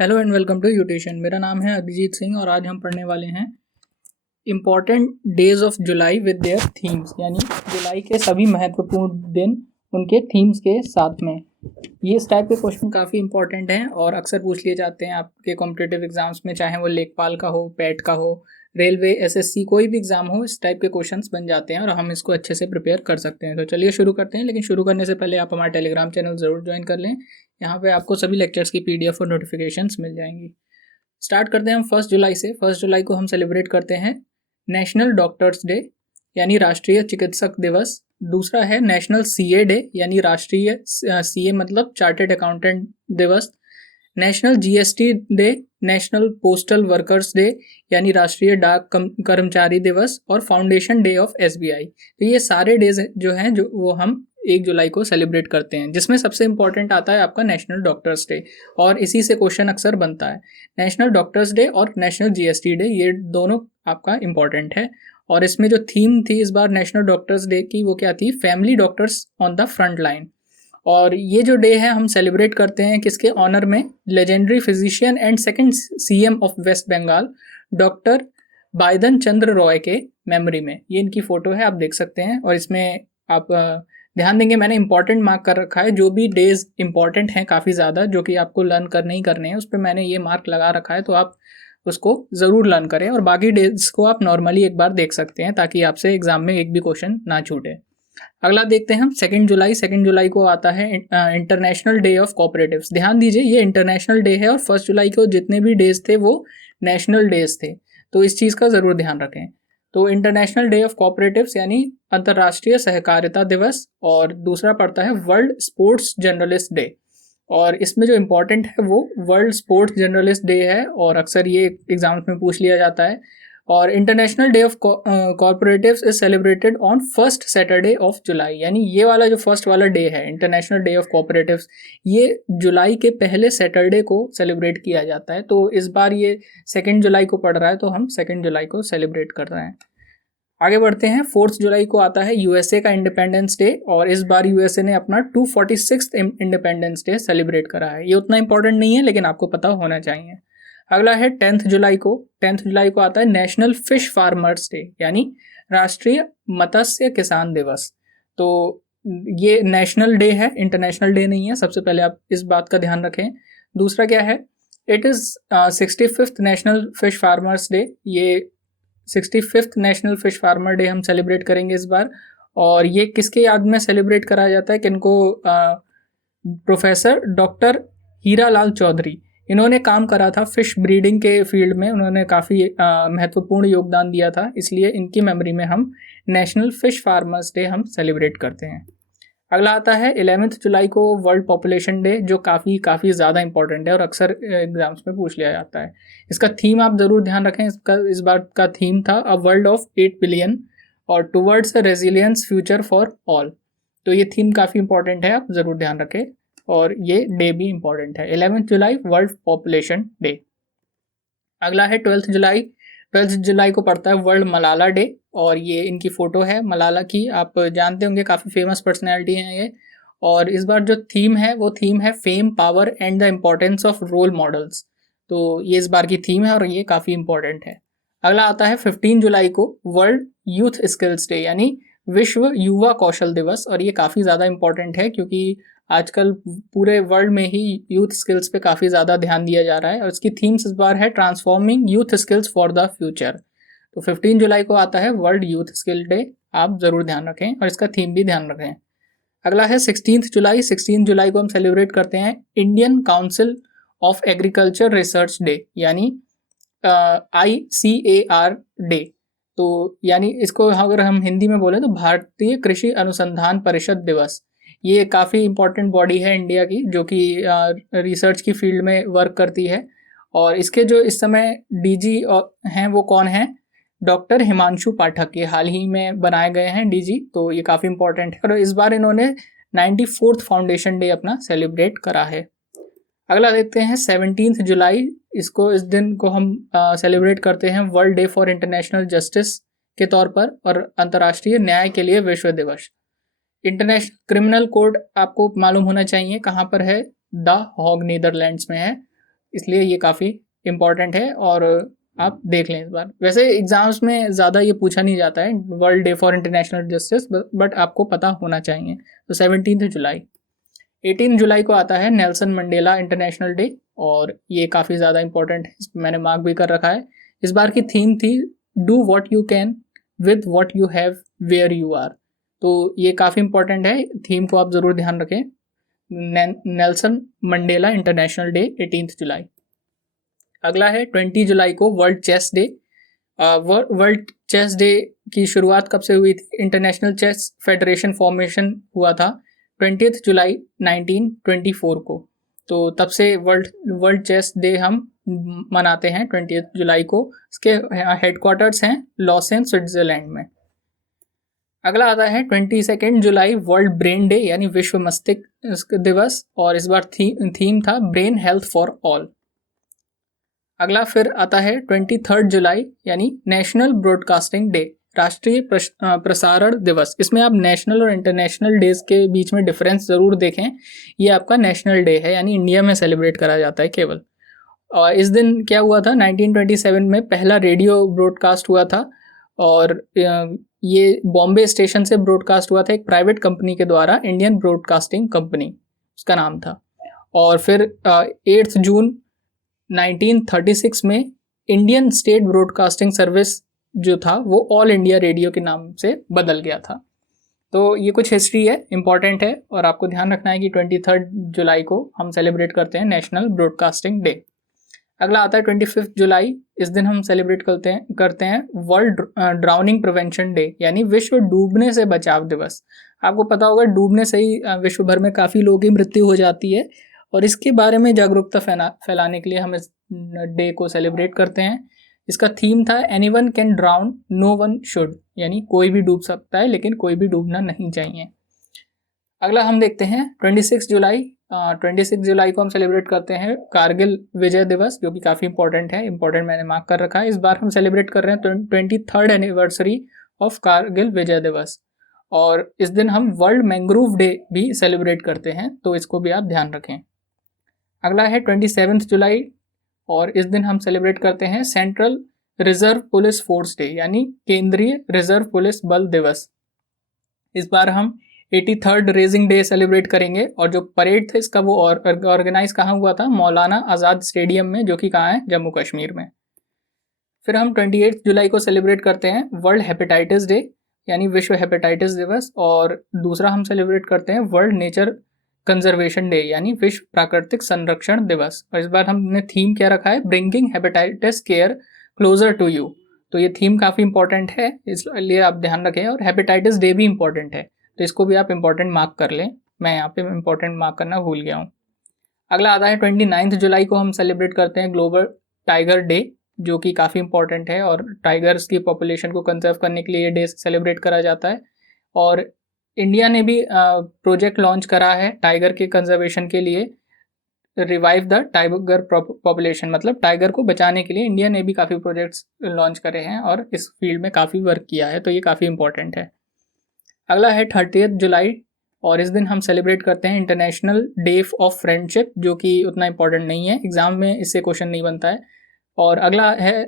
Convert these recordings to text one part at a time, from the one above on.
Hello and welcome to यूट्यूशन। मेरा नाम है अभिजीत सिंह और आज हम पढ़ने वाले हैं important days of July with their themes, यानी जुलाई के सभी महत्वपूर्ण दिन उनके थीम्स के साथ में। ये इस टाइप के क्वेश्चन काफ़ी इंपॉर्टेंट हैं और अक्सर पूछ लिए जाते हैं आपके कॉम्पिटिटिव एग्जाम्स में, चाहे वो लेखपाल का हो, पैट का हो, रेलवे, एसएससी, कोई भी एग्जाम हो, इस टाइप के क्वेश्चंस बन जाते हैं और हम इसको अच्छे से प्रिपेयर कर सकते हैं। तो चलिए शुरू करते हैं, लेकिन शुरू करने से पहले आप हमारा टेलीग्राम चैनल ज़रूर ज्वाइन कर लें। यहाँ पे आपको सभी लेक्चर्स की पीडीएफ और नोटिफिकेशंस मिल जाएंगी। स्टार्ट करते हैं हम 1 जुलाई से। 1 जुलाई को हम सेलिब्रेट करते हैं नेशनल डॉक्टर्स डे यानी राष्ट्रीय चिकित्सक दिवस। दूसरा है नेशनल सीए डे यानी राष्ट्रीय सीए मतलब चार्टेड अकाउंटेंट दिवस। National GST day, national postal workers day यानी राष्ट्रीय डाक कर्मचारी दिवस और फाउंडेशन डे ऑफ एसबीआई। तो ये सारे डेज जो हैं जो वो हम 1 जुलाई को सेलिब्रेट करते हैं, जिसमें सबसे इंपॉर्टेंट आता है आपका नेशनल डॉक्टर्स डे और इसी से क्वेश्चन अक्सर बनता है। नेशनल डॉक्टर्स डे और नेशनल जीएसटी डे ये दोनों आपका इंपॉर्टेंट है। और इसमें जो थीम थी इस बार नेशनल डॉक्टर्स डे की वो क्या थी? Family doctors on the front line. और ये जो डे है हम सेलिब्रेट करते हैं किसके ऑनर में? Legendary physician and second CM of West Bengal doctor Bidhan Chandra Roy के मेमोरी में। ये इनकी फोटो है, आप देख सकते हैं। और इसमें आप ध्यान देंगे मैंने इंपॉर्टेंट मार्क कर रखा है, जो भी डेज इंपॉर्टेंट हैं काफ़ी ज़्यादा, जो कि आपको लर्न करने ही करने हैं, उस पर मैंने ये मार्क लगा रखा है, तो आप उसको ज़रूर लर्न करें। और बाकी डेज को आप नॉर्मली एक बार देख सकते हैं ताकि आपसे एग्जाम में एक भी क्वेश्चन ना छूटे। अगला देखते हैं हम 2 जुलाई। 2 जुलाई को आता है इंटरनेशनल डे ऑफ कोऑपरेटिव्स। ध्यान दीजिए ये इंटरनेशनल डे है और 1 जुलाई को जितने भी डेज थे वो नेशनल डेज थे, तो इस चीज़ का ज़रूर ध्यान रखें। तो इंटरनेशनल डे ऑफ कोऑपरेटिव्स यानी अंतर्राष्ट्रीय सहकारिता दिवस। और दूसरा पड़ता है वर्ल्ड स्पोर्ट्स जर्नलिस्ट डे, और इसमें जो इम्पोर्टेंट है वो वर्ल्ड स्पोर्ट्स जर्नलिस्ट डे है और अक्सर ये एग्जाम्स में पूछ लिया जाता है। और international day of cooperatives is celebrated on first Saturday of July, यानी ये वाला जो फर्स्ट वाला डे है इंटरनेशनल डे ऑफ कॉर्पोरेटिव्स, ये जुलाई के पहले सैटरडे को सेलिब्रेट किया जाता है। तो इस बार ये 2 जुलाई को पड़ रहा है, तो हम 2 जुलाई को सेलिब्रेट कर रहे हैं। आगे बढ़ते हैं। 4 जुलाई को आता है यूएसए का इंडिपेंडेंस डे और इस बार यूएसए ने अपना 246th इंडिपेंडेंस डे सेलिब्रेट करा है। ये उतना इंपॉर्टेंट नहीं है लेकिन आपको पता होना चाहिए। अगला है 10 जुलाई को। 10 जुलाई को आता है नेशनल फिश फार्मर्स डे यानी राष्ट्रीय मत्स्य किसान दिवस। तो ये नेशनल डे है, इंटरनेशनल डे नहीं है, सबसे पहले आप इस बात का ध्यान रखें। दूसरा क्या है? It is 65th national fish farmers day. ये 65th national fish farmer day हम सेलिब्रेट करेंगे इस बार। और ये किसके याद में सेलिब्रेट करा जाता है? किनको? Professor doctor Hira Lal Chaudhary. इन्होंने काम करा था फिश ब्रीडिंग के फील्ड में, उन्होंने काफ़ी महत्वपूर्ण योगदान दिया था, इसलिए इनकी मेमोरी में हम नेशनल फिश फार्मर्स डे हम सेलिब्रेट करते हैं। अगला आता है 11th जुलाई को वर्ल्ड पॉपुलेशन डे, जो काफ़ी ज़्यादा इंपॉर्टेंट है और अक्सर एग्जाम्स में पूछ लिया जाता है। इसका थीम आप ज़रूर ध्यान रखें। इस बार का थीम था अ वर्ल्ड ऑफ 8 बिलियन और towards a resilience future for all. तो ये थीम काफ़ी इंपॉर्टेंट है, आप ज़रूर ध्यान रखें। और ये डे भी इंपॉर्टेंट है, 11th जुलाई वर्ल्ड पॉपुलेशन डे। अगला है 12th जुलाई। 12th जुलाई को पड़ता है वर्ल्ड मलाला डे और ये इनकी फ़ोटो है मलाला की, आप जानते होंगे, काफ़ी फेमस पर्सनैलिटी हैं ये। और इस बार जो थीम है वो थीम है fame, power and the importance of role models. तो ये इस बार की थीम है और ये काफ़ी इंपॉर्टेंट है। अगला आता है 15 जुलाई को वर्ल्ड यूथ स्किल्स डे यानी विश्व युवा कौशल दिवस। और ये काफ़ी ज़्यादा इंपॉर्टेंट है क्योंकि आजकल पूरे वर्ल्ड में ही यूथ स्किल्स पे काफ़ी ज़्यादा ध्यान दिया जा रहा है और इसकी थीम्स इस बार है transforming youth skills for the future. तो 15 जुलाई को आता है वर्ल्ड यूथ स्किल डे, आप ज़रूर ध्यान रखें और इसका थीम भी ध्यान रखें। अगला है 16th जुलाई। 16 जुलाई को हम सेलिब्रेट करते हैं Indian council of agriculture research day यानी ICAR डे। तो यानी इसको अगर हम हिंदी में बोलें तो भारतीय कृषि अनुसंधान परिषद दिवस। ये काफ़ी इंपॉर्टेंट बॉडी है इंडिया की, जो कि रिसर्च की फील्ड में वर्क करती है। और इसके जो इस समय डीजी हैं वो कौन हैं? डॉक्टर हिमांशु पाठक। ये हाल ही में बनाए गए हैं डीजी, तो ये काफ़ी इंपॉर्टेंट है और इस बार इन्होंने 94th फाउंडेशन डे अपना सेलिब्रेट करा है। अगला देखते हैं 17 जुलाई। इसको इस दिन को हम सेलिब्रेट करते हैं world day for international justice के तौर पर और अंतर्राष्ट्रीय न्याय के लिए विश्व दिवस। इंटरनेशनल क्रिमिनल कोर्ट आपको मालूम होना चाहिए कहाँ पर है? द हॉग नीदरलैंड्स में है। इसलिए ये काफ़ी इम्पॉर्टेंट है और आप देख लें इस बार। वैसे एग्जाम्स में ज़्यादा ये पूछा नहीं जाता है world day for international justice, but आपको पता होना चाहिए। तो 17 जुलाई। 18 जुलाई को आता है नेल्सन मंडेला इंटरनेशनल डे और ये काफ़ी ज़्यादा इंपॉर्टेंट है, मैंने मार्क भी कर रखा है। इस बार की थीम थी do what you can with what you have where you are. तो ये काफ़ी इंपॉर्टेंट है, थीम को आप ज़रूर ध्यान रखें। नेल्सन मंडेला इंटरनेशनल डे 18 जुलाई। अगला है 20 जुलाई को World Chess Day. World Chess Day की शुरुआत कब से हुई थी? इंटरनेशनल चेस फेडरेशन फॉर्मेशन हुआ था 20 जुलाई 1924 को। तो तब से वर्ल्ड चेस डे हम मनाते हैं 20 जुलाई को। इसके हेडक्वार्टर्स हैं लॉसेन स्विट्जरलैंड में। अगला आता है 22 जुलाई जुलाई ब्रेन डे यानी विश्व मस्तिष्क दिवस, और इस बार थीम था ब्रेन हेल्थ फॉर ऑल। अगला फिर आता है 23 जुलाई यानी नेशनल ब्रॉडकास्टिंग डे, राष्ट्रीय प्रसारण दिवस। इसमें आप नेशनल और इंटरनेशनल डेज के बीच में डिफरेंस ज़रूर देखें। ये आपका नेशनल डे है यानी इंडिया में सेलिब्रेट करा जाता है केवल। और इस दिन क्या हुआ था, 1927 में पहला रेडियो ब्रॉडकास्ट हुआ था और ये बॉम्बे स्टेशन से ब्रॉडकास्ट हुआ था एक प्राइवेट कंपनी के द्वारा, इंडियन ब्रॉडकास्टिंग कंपनी उसका नाम था। और फिर 8 जून 1936 में इंडियन स्टेट ब्रॉडकास्टिंग सर्विस जो था वो ऑल इंडिया रेडियो के नाम से बदल गया था। तो ये कुछ हिस्ट्री है, इम्पॉर्टेंट है और आपको ध्यान रखना है कि 23 जुलाई को हम सेलिब्रेट करते हैं नेशनल ब्रॉडकास्टिंग डे। अगला आता है 25 जुलाई। इस दिन हम सेलिब्रेट करते हैं वर्ल्ड ड्राउनिंग प्रिवेंशन डे यानी विश्व डूबने से बचाव दिवस। आपको पता होगा डूबने से ही विश्व भर में काफ़ी लोगों की मृत्यु हो जाती है और इसके बारे में जागरूकता फैलाने के लिए हम इस डे को सेलिब्रेट करते हैं। इसका थीम था anyone can drown no one should यानी कोई भी डूब सकता है लेकिन कोई भी डूबना नहीं चाहिए। अगला हम देखते हैं 26 जुलाई। 26 जुलाई को हम सेलिब्रेट करते हैं कारगिल विजय दिवस, जो कि काफ़ी इंपॉर्टेंट है। इंपॉर्टेंट मैंने मार्क कर रखा है। इस बार हम सेलिब्रेट कर रहे हैं 23rd एनिवर्सरी ऑफ कारगिल विजय दिवस और इस दिन हम वर्ल्ड मैंग्रोव डे भी सेलिब्रेट करते हैं, तो इसको भी आप ध्यान रखें। अगला है 27 जुलाई और इस दिन हम सेलिब्रेट करते हैं central reserve police force day यानी केंद्रीय रिजर्व पुलिस बल दिवस। इस बार हम 83rd रेजिंग डे सेलिब्रेट करेंगे और जो परेड थे इसका वो ऑर्गेनाइज कहाँ हुआ था? मौलाना आज़ाद स्टेडियम में, जो कि कहाँ है? जम्मू कश्मीर में। फिर हम 28 जुलाई को सेलिब्रेट करते हैं वर्ल्ड हेपेटाइटिस डे यानी विश्व हेपेटाइटिस दिवस और दूसरा हम सेलिब्रेट करते हैं वर्ल्ड नेचर कंजर्वेशन डे यानी विश्व प्राकृतिक संरक्षण दिवस। और इस बार हमने थीम क्या रखा है? Bringing hepatitis care closer to you. तो ये थीम काफ़ी इंपॉर्टेंट है, इसलिए आप ध्यान रखें। और हेपेटाइटिस डे भी इंपॉर्टेंट है, तो इसको भी आप इंपॉर्टेंट मार्क कर लें। मैं यहाँ पे इंपॉर्टेंट मार्क करना भूल गया हूँ। अगला आता है 29 जुलाई को हम सेलिब्रेट करते हैं ग्लोबल टाइगर डे, जो कि काफ़ी इंपॉर्टेंट है और टाइगर्स की पॉपुलेशन को कंजर्व करने के लिए ये डे सेलिब्रेट करा जाता है। और इंडिया ने भी प्रोजेक्ट लॉन्च करा है टाइगर के कंजर्वेशन के लिए, रिवाइव द टाइगर पॉपुलेशन, मतलब टाइगर को बचाने के लिए इंडिया ने भी काफ़ी प्रोजेक्ट्स लॉन्च करे हैं और इस फील्ड में काफ़ी वर्क किया है, तो ये काफ़ी इंपॉर्टेंट है। अगला है 30 जुलाई और इस दिन हम सेलिब्रेट करते हैं इंटरनेशनल डे ऑफ फ्रेंडशिप, जो कि उतना इंपॉर्टेंट नहीं है, एग्जाम में इससे क्वेश्चन नहीं बनता है। और अगला है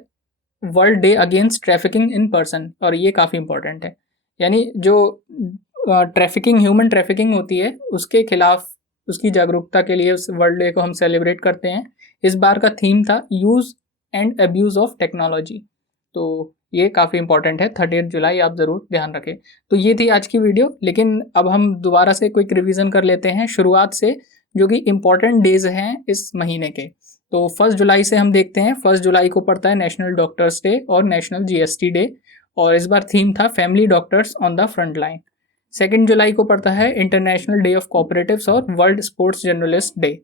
world day against trafficking in person, और ये काफ़ी इंपॉर्टेंट है। यानी जो ट्रैफिकिंग, ह्यूमन ट्रैफिकिंग होती है उसके खिलाफ, उसकी जागरूकता के लिए उस वर्ल्ड डे को हम सेलिब्रेट करते हैं। इस बार का थीम था use and abuse of technology, तो ये काफ़ी इंपॉर्टेंट है। 30 जुलाई आप ज़रूर ध्यान रखें। तो ये थी आज की वीडियो, लेकिन अब हम दोबारा से क्विक रिवीजन कर लेते हैं शुरुआत से, जो कि इम्पॉर्टेंट डेज हैं इस महीने के। तो 1 जुलाई से हम देखते हैं। 1 जुलाई को पड़ता है नेशनल डॉक्टर्स डे और नेशनल जीएसटी डे, और इस बार थीम था family doctors on the front line. 2 जुलाई को पड़ता है इंटरनेशनल डे ऑफ कोऑपरेटिव्स और वर्ल्ड स्पोर्ट्स जर्नलिस्ट डे।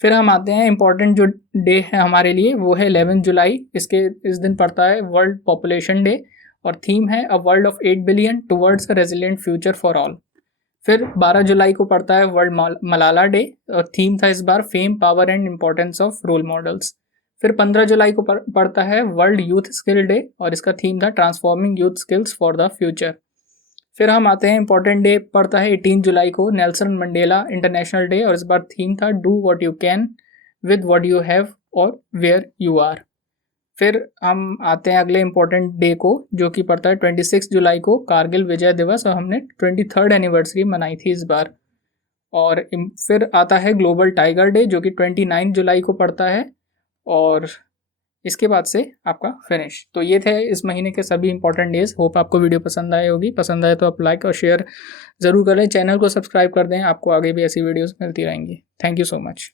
फिर हम आते हैं इंपॉर्टेंट जो डे है हमारे लिए, वो है 11 जुलाई। इस दिन पड़ता है वर्ल्ड पॉपुलेशन डे और थीम है a world of 8 billion towards a resilient future for all. फिर 12 जुलाई को पड़ता है वर्ल्ड मलाला डे और थीम था इस बार fame, power and importance of role models. फिर 15 जुलाई को पड़ता है वर्ल्ड यूथ स्किल डे और इसका थीम था transforming youth skills for the future. फिर हम आते हैं इंपॉर्टेंट डे पड़ता है 18 जुलाई को नेल्सन मंडेला इंटरनेशनल डे और इस बार थीम था do what you can with what you have और वेयर यू आर। फिर हम आते हैं अगले इम्पोर्टेंट डे को, जो कि पड़ता है 26 जुलाई को, कारगिल विजय दिवस, और हमने 23rd एनिवर्सरी मनाई थी इस बार। और फिर आता है ग्लोबल टाइगर डे, जो कि 29 जुलाई को पड़ता है, और इसके बाद से आपका फिनिश। तो ये थे इस महीने के सभी इंपॉर्टेंट डेज। होप आपको वीडियो पसंद आई होगी। पसंद आए तो आप लाइक और शेयर ज़रूर करें, चैनल को सब्सक्राइब कर दें, आपको आगे भी ऐसी वीडियोस मिलती रहेंगी। Thank you so much.